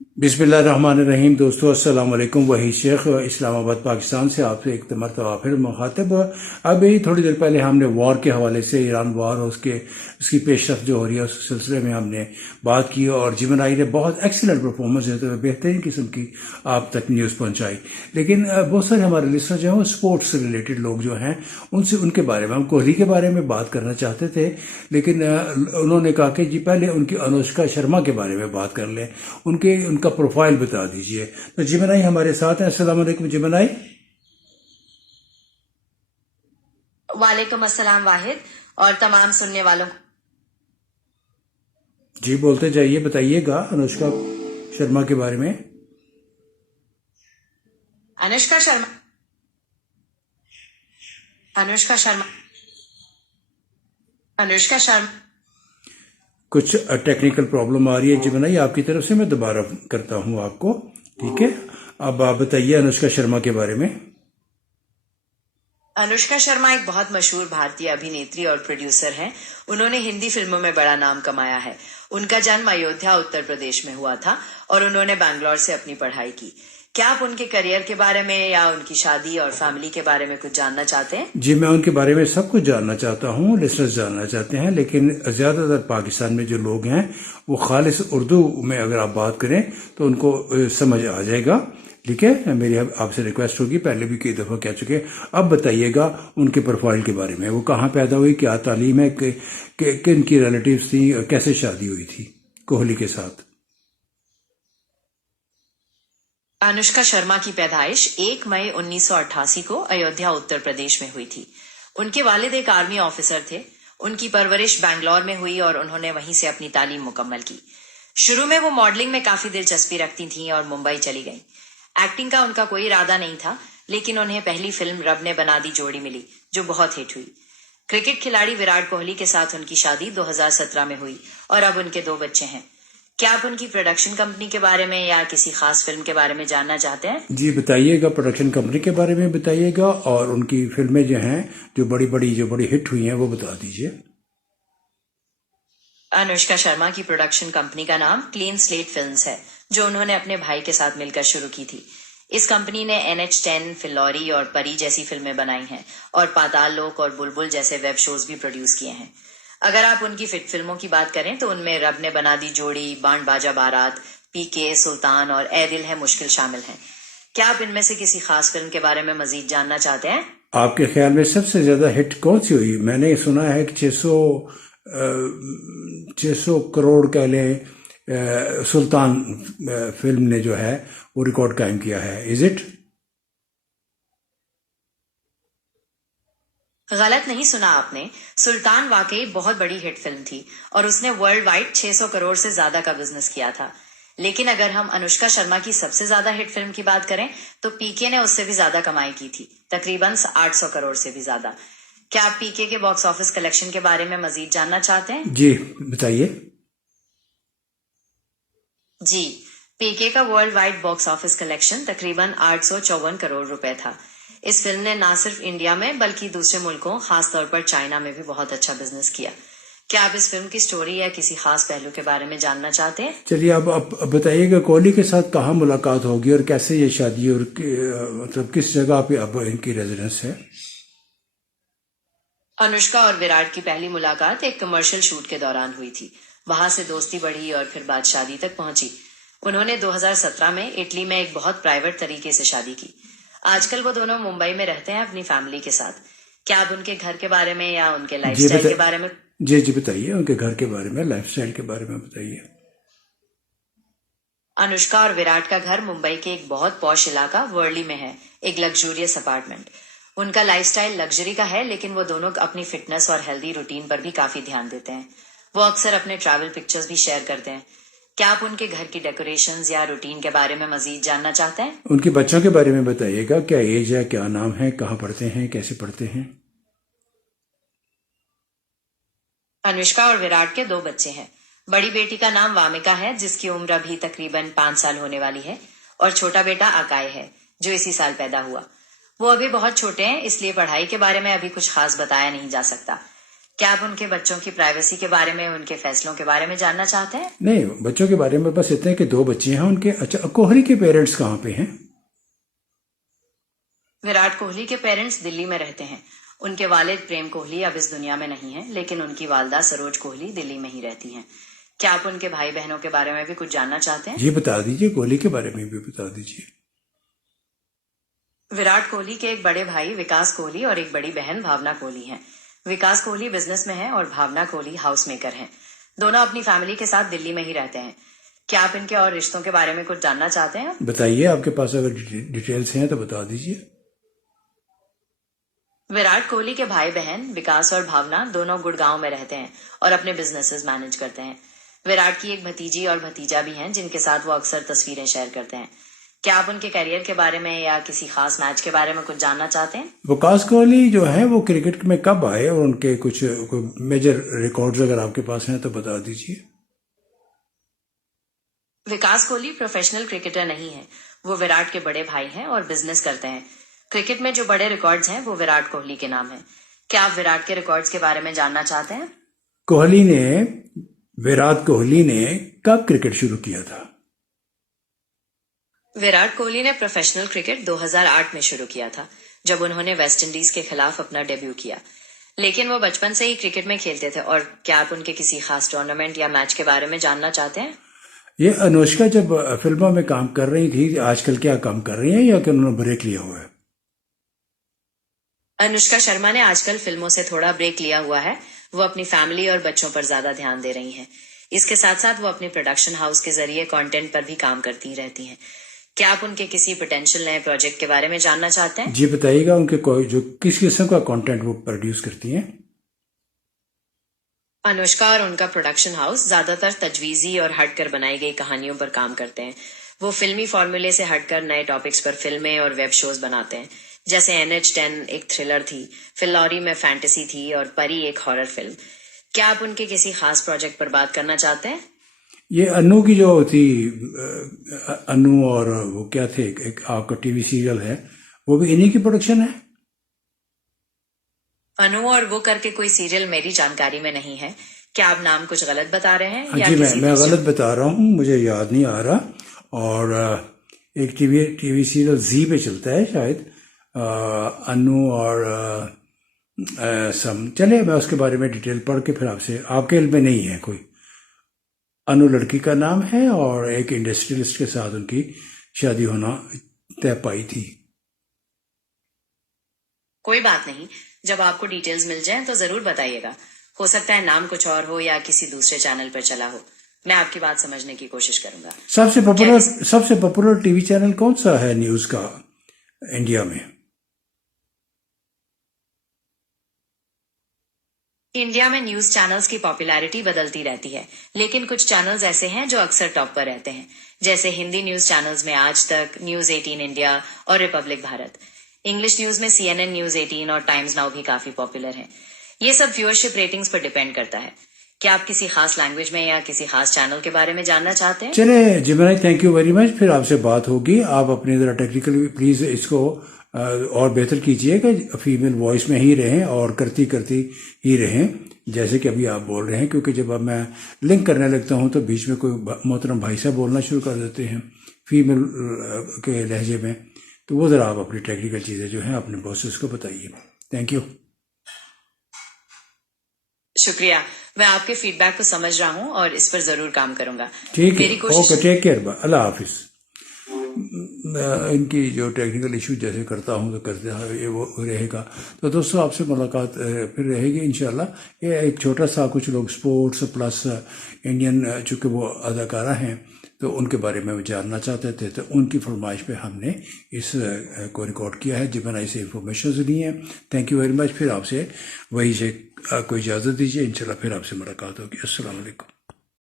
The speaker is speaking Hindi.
बिस्मिल्लाहिर्रहमानिर्रहीम। दोस्तों अस्सलाम वालेकुम। वही शेख इस्लामाबाद पाकिस्तान से आपसे एक मरतबा फिर मुखातिब। अभी थोड़ी देर पहले हमने वॉर के हवाले से, ईरान वॉर और उसकी पेशरफ जो हो रही है उस सिलसिले में हमने बात की और जिमनाई ने बहुत एक्सीलेंट परफॉर्मेंस देते हुए बेहतरीन किस्म की आप तक न्यूज़ पहुंचाई। लेकिन बहुत सारे हमारे लिसनर जो हैं वो स्पोर्ट्स से रिलेटेड लोग जो हैं उनसे उनके बारे में, हम कोहली के बारे में बात करना चाहते थे, लेकिन उन्होंने कहा कि जी पहले उनकी अनुष्का शर्मा के बारे में बात कर लें, उनका प्रोफाइल बता दीजिए। तो जिमनाई हमारे साथ हैं। अस्सलाम वालेकुम जिमनाई। वालेकुम अस्सलाम वाहिद और तमाम सुनने वालों को। जी बोलते जाइए, बताइएगा अनुष्का शर्मा के बारे में। अनुष्का शर्मा अनुष्का शर्मा अनुष्का शर्मा कुछ टेक्निकल प्रॉब्लम आ रही है जिमनाई आपकी तरफ से, मैं दोबारा करता हूं आपको। ठीक है, अब आप बताइए अनुष्का शर्मा के बारे में। अनुष्का शर्मा एक बहुत मशहूर भारतीय अभिनेत्री और प्रोड्यूसर हैं। उन्होंने हिंदी फिल्मों में बड़ा नाम कमाया है। उनका जन्म अयोध्या उत्तर प्रदेश में हुआ था और उन्होंने बैंगलोर से अपनी पढ़ाई की। क्या आप उनके करियर के बारे में या उनकी शादी और फैमिली के बारे में कुछ जानना चाहते हैं? जी मैं उनके बारे में सब कुछ जानना चाहता हूँ, लिसनर्स जानना चाहते हैं, लेकिन ज़्यादातर पाकिस्तान में जो लोग हैं वो खालिस उर्दू में अगर आप बात करें तो उनको समझ आ जाएगा। ठीक है, मेरी आपसे रिक्वेस्ट होगी, पहले भी कई दफ़ा कह चुके। अब बताइएगा उनके प्रोफाइल के बारे में, वो कहाँ पैदा हुई, क्या तालीम है, किन की रिलेटिव्स थी, कैसे शादी हुई थी कोहली के साथ। अनुष्का शर्मा की पैदाइश 1 मई 1988 को अयोध्या उत्तर प्रदेश में हुई थी। उनके वालिद एक आर्मी ऑफिसर थे। उनकी परवरिश बैंगलोर में हुई और उन्होंने वहीं से अपनी तालीम मुकम्मल की। शुरू में वो मॉडलिंग में काफी दिलचस्पी रखती थीं और मुंबई चली गईं। एक्टिंग का उनका कोई इरादा नहीं था, लेकिन उन्हें पहली फिल्म रब ने बना दी जोड़ी मिली, जो बहुत हिट हुई। क्रिकेट खिलाड़ी विराट कोहली के साथ उनकी शादी 2017 में हुई और अब उनके 2 बच्चे हैं। क्या आप उनकी प्रोडक्शन कंपनी के बारे में या किसी खास फिल्म के बारे में जानना चाहते हैं? जी बताइएगा, प्रोडक्शन कंपनी के बारे में बताइएगा और उनकी फिल्में जो हैं जो बड़ी हिट हुई हैं वो बता दीजिए। अनुष्का शर्मा की प्रोडक्शन कंपनी का नाम क्लीन स्लेट फिल्म्स है, जो उन्होंने अपने भाई के साथ मिलकर शुरू की थी। इस कंपनी ने NH10, फिल्लौरी और परी जैसी फिल्में बनाई हैं और पाताल लोक और बुलबुल जैसे वेब शोज भी प्रोड्यूस किए हैं। अगर आप उनकी फिल्मों की बात करें तो उनमें रब ने बना दी जोड़ी, बांड बाजा बारात, PK, सुल्तान और ए दिल है मुश्किल शामिल हैं। क्या आप इनमें से किसी खास फिल्म के बारे में मजीद जानना चाहते हैं? आपके ख्याल में सबसे ज्यादा हिट कौन सी हुई? मैंने सुना है कि 600 करोड़ कह लें सुल्तान फिल्म ने जो है वो रिकॉर्ड कायम किया है। Is it? गलत नहीं सुना आपने। सुल्तान वाकई बहुत बड़ी हिट फिल्म थी और उसने वर्ल्ड वाइड 600 करोड़ से ज्यादा का बिजनेस किया था। लेकिन अगर हम अनुष्का शर्मा की सबसे ज्यादा हिट फिल्म की बात करें तो PK ने उससे भी ज्यादा कमाई की थी, तकरीबन 800 करोड़ से भी ज्यादा। क्या आप PK के बॉक्स ऑफिस कलेक्शन के बारे में मजीद जानना चाहते हैं? जी बताइए। जी, PK का world wide box office collection तकरीबन 854 करोड़ रुपए था। इस फिल्म ने ना सिर्फ इंडिया में बल्कि दूसरे मुल्कों, खासतौर पर चाइना में भी बहुत अच्छा बिजनेस किया। क्या आप इस फिल्म की स्टोरी या किसी खास पहलू के बारे में जानना चाहते हैं? चलिए अब बताइएगा कोहली के साथ कहाँ मुलाकात होगी और कैसे ये शादी और मतलब किस जगह पे अब इनकी रेजिडेंस है? अनुष्का और विराट की पहली मुलाकात एक कमर्शियल शूट के दौरान हुई थी। वहां से दोस्ती बढ़ी और फिर बात शादी तक पहुंची। उन्होंने 2017 में इटली में एक बहुत प्राइवेट तरीके से शादी की। आजकल वो दोनों मुंबई में रहते हैं अपनी फैमिली के साथ। क्या आप उनके घर के बारे में या उनके लाइफस्टाइल के बारे में? जी बताइए, उनके घर के बारे में, लाइफस्टाइल के बारे में बताइए। अनुष्का और विराट का घर मुंबई के एक बहुत पॉश इलाका वर्ली में है, एक लग्जूरियस अपार्टमेंट। उनका लाइफस्टाइल लग्जरी का है, लेकिन वो दोनों अपनी फिटनेस और हेल्दी रूटीन पर भी काफी ध्यान देते हैं। वो अक्सर अपने ट्रैवल पिक्चर्स भी शेयर करते हैं। क्या आप उनके घर की डेकोरेशंस या रूटीन के बारे में मजीद जानना चाहते हैं? उनके बच्चों के बारे में बताइएगा, क्या एज है, क्या नाम है, कहाँ पढ़ते हैं, कैसे पढ़ते हैं? अनुष्का और विराट के 2 बच्चे हैं। बड़ी बेटी का नाम वामिका है, जिसकी उम्र अभी तकरीबन 5 साल होने वाली है, और छोटा बेटा अकाय है, जो इसी साल पैदा हुआ। वो अभी बहुत छोटे हैं, इसलिए पढ़ाई के बारे में अभी कुछ खास बताया नहीं जा सकता। क्या आप उनके बच्चों की प्राइवेसी के बारे में, उनके फैसलों के बारे में जानना चाहते हैं? नहीं, बच्चों के बारे में बस इतना है कि 2 बच्चे हैं उनके। अच्छा, कोहली के पेरेंट्स कहाँ पे हैं? विराट कोहली के पेरेंट्स दिल्ली में रहते हैं। उनके वालिद प्रेम कोहली अब इस दुनिया में नहीं है, लेकिन उनकी वालदा सरोज कोहली दिल्ली में ही रहती हैं। क्या आप उनके भाई बहनों के बारे में भी कुछ जानना चाहते हैं? जी बता दीजिए, कोहली के बारे में भी बता दीजिए। विराट कोहली के एक बड़े भाई विकास कोहली और एक बड़ी बहन भावना कोहली हैं। विकास कोहली बिजनेस में है और भावना कोहली हाउस मेकर हैं। दोनों अपनी फैमिली के साथ दिल्ली में ही रहते हैं। क्या आप इनके और रिश्तों के बारे में कुछ जानना चाहते हैं? बताइए, आपके पास अगर डिटेल्स हैं तो बता दीजिए। विराट कोहली के भाई बहन विकास और भावना दोनों गुड़गांव में रहते हैं और अपने बिजनेसेस मैनेज करते हैं। विराट की एक भतीजी और भतीजा भी हैं, जिनके साथ वो अक्सर तस्वीरें शेयर करते हैं। क्या आप उनके करियर के बारे में या किसी खास मैच के बारे में कुछ जानना चाहते हैं? विकास कोहली जो है वो क्रिकेट में कब आए और उनके कुछ मेजर रिकॉर्ड्स अगर आपके पास हैं तो बता दीजिए। विकास कोहली प्रोफेशनल क्रिकेटर नहीं है। वो विराट के बड़े भाई हैं और बिजनेस करते हैं। क्रिकेट में जो बड़े रिकॉर्ड्स हैं वो विराट कोहली के नाम है। क्या आप विराट के रिकॉर्ड्स के बारे में जानना चाहते हैं? विराट कोहली ने कब क्रिकेट शुरू किया था? विराट कोहली ने प्रोफेशनल क्रिकेट 2008 में शुरू किया था, जब उन्होंने वेस्ट इंडीज के खिलाफ अपना डेब्यू किया। लेकिन वो बचपन से ही क्रिकेट में खेलते थे। और क्या आप उनके किसी खास टूर्नामेंट या मैच के बारे में जानना चाहते हैं? ये अनुष्का जब फिल्मों में काम कर रही थी, आजकल क्या काम कर रही हैं या कि उन्होंने ब्रेक लिया हुआ है? अनुष्का शर्मा ने आजकल फिल्मों से थोड़ा ब्रेक लिया हुआ है। वो अपनी फैमिली और बच्चों पर ज्यादा ध्यान दे रही हैं। इसके साथ साथ वो अपने प्रोडक्शन हाउस के जरिए कंटेंट पर भी काम करती रहती हैं। क्या आप उनके किसी पोटेंशियल नए प्रोजेक्ट के बारे में जानना चाहते हैं? जी बताइएगा, उनके कोई जो किस किस्म का कंटेंट वो प्रोड्यूस करती हैं? अनुष्का और उनका प्रोडक्शन हाउस ज्यादातर तजवीजी और हटकर बनाई गई कहानियों पर काम करते हैं। वो फिल्मी फॉर्मूले से हटकर नए टॉपिक्स पर फिल्में और वेब शोज बनाते हैं। जैसे NH10 एक थ्रिलर थी, फिल्लौरी में फैंटेसी थी और परी एक हॉरर फिल्म। क्या आप उनके किसी खास प्रोजेक्ट पर बात करना चाहते हैं? ये अनु की जो थी, अनु और वो क्या थे, एक आपका टीवी सीरियल है, वो भी इन्हीं की प्रोडक्शन है? अनु और वो करके कोई सीरियल मेरी जानकारी में नहीं है। क्या आप नाम कुछ गलत बता रहे हैं? जी मैं गलत बता रहा हूँ, मुझे याद नहीं आ रहा। और एक टीवी सीरियल जी पे चलता है शायद, अनु और सम। चलिए, मैं उसके बारे में डिटेल पढ़ के फिर आपसे, आपके इल्म में नहीं है कोई? अनु लड़की का नाम है और एक इंडस्ट्रियलिस्ट के साथ उनकी शादी होना तय पाई थी। कोई बात नहीं, जब आपको डिटेल्स मिल जाएं तो जरूर बताइएगा। हो सकता है नाम कुछ और हो या किसी दूसरे चैनल पर चला हो। मैं आपकी बात समझने की कोशिश करूंगा। सबसे पॉपुलर टीवी चैनल कौन सा है न्यूज का इंडिया में? इंडिया में न्यूज चैनल्स की पॉपुलैरिटी बदलती रहती है, लेकिन कुछ चैनल्स ऐसे हैं जो अक्सर टॉप पर रहते हैं। जैसे हिंदी न्यूज चैनल्स में आज तक, न्यूज 18 इंडिया और रिपब्लिक भारत। इंग्लिश न्यूज में CNN न्यूज 18 और टाइम्स नाउ भी काफी पॉपुलर हैं। ये सब व्यूअरशिप रेटिंग्स पर डिपेंड करता है। क्या आप किसी खास लैंग्वेज में या किसी खास चैनल के बारे में जानना चाहते हैं? चले जिमराई, थैंक यू वेरी मच। फिर आपसे बात होगी। आप अपनी जरा टेक्निकली प्लीज इसको और बेहतर कीजिएगा, फीमेल वॉइस में ही रहें और करती ही रहें जैसे कि अभी आप बोल रहे हैं। क्योंकि जब अब मैं लिंक करने लगता हूं तो बीच में कोई मोहतरम भाई साहब बोलना शुरू कर देते हैं फीमेल के लहजे में, तो वो ज़रा आप अपनी टेक्निकल चीज़ें जो हैं अपने बॉसेस को बताइए। Thank you. शुक्रिया, मैं आपके फीडबैक को समझ रहा हूं और इस पर जरूर काम करूंगा। ठीक है, ओके, टेक केयर, अल्लाह हाफिज। इनकी जो टेक्निकल इशू जैसे करता हूँ तो करते हैं, ये वो रहेगा। तो दोस्तों, आपसे मुलाकात फिर रहेगी इंशाल्लाह। ये एक छोटा सा, कुछ लोग स्पोर्ट्स प्लस इंडियन, चूँकि वो अदाकारा हैं तो उनके बारे में जानना चाहते थे, तो उनकी फरमाइश पे हमने इस को रिकॉर्ड किया है। जिमराई से इंफॉर्मेशन ली है। Thank you very much. फिर आपसे वही से कोई इजाज़त दीजिए, इंशाल्लाह फिर आपसे मुलाकात होगी। अस्सलाम वालेकुम।